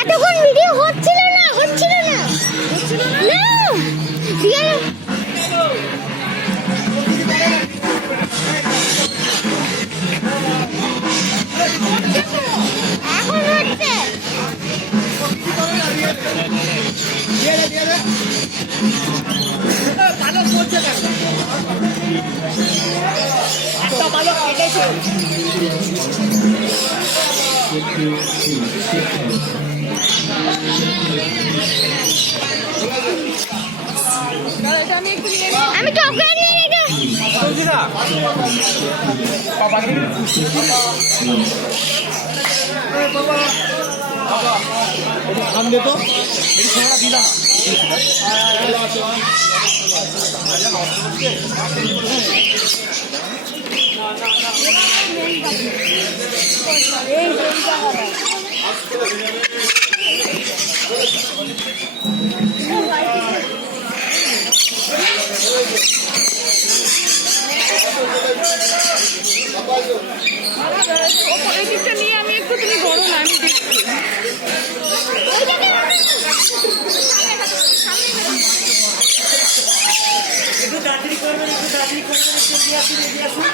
এতক্ষণ ভিডিও হচ্ছিল না এখন হচ্ছে একটা বালক কেটেছে। আমি চকলেট নিয়ে নিতে সামনে তো এই সময় দিলাম এদিকটা নিয়ে আমি একটু, তুমি বলো না, আমি দেখছি। একটু তাড়াতাড়ি করবেন, একটু দিয়ে আসুন, এগিয়ে আসুন।